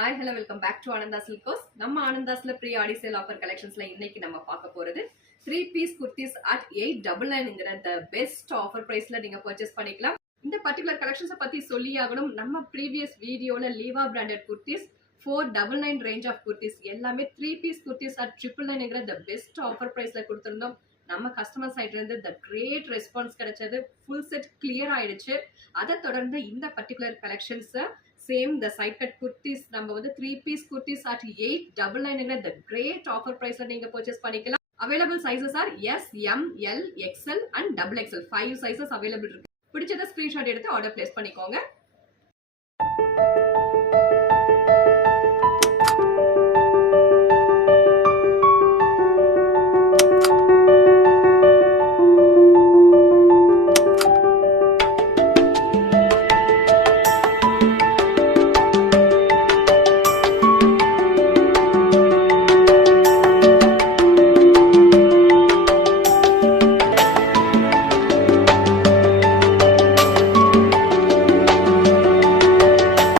Hi, hello, welcome back to Ananda Silkos. நம்ம ஆனந்தாஸ்ல pre ஆடி sale offer கலெக்ஷன்ஸ்ல இன்னைக்கு நம்ம பார்க்க போறது 3-piece kurtis at 899ங்கற the best offer priceல நீங்க purchase பண்ணிக்கலாம். இந்த பர்టిక్యులர் கலெக்ஷன்ஸ பத்தி சொல்லியாகணும். நம்ம previous வீடியோல லீவா branded kurtis 499 range of kurtis எல்லாமே 3-piece kurtis at 999ங்கற the best offer priceல கொடுத்திருந்தோம். நம்ம கஸ்டமர் சைடுல இருந்து the great response கிடைச்சது. full set clear ஆயிடுச்சு. அத தொடர்ந்து இந்த particular collections same the side cut kurtis நம்ம வந்து 3-piece kurtis at 899ங்கற the great offer priceல நீங்க purchase பண்ணிக்கலாம். available sizes are S, M, L, XL and XXL 5 sizes available இருக்கு. பிடிச்சத ஸ்கிரீன்ஷாட் எடுத்து ஆர்டர் பிளேஸ் பண்ணிக்கோங்க.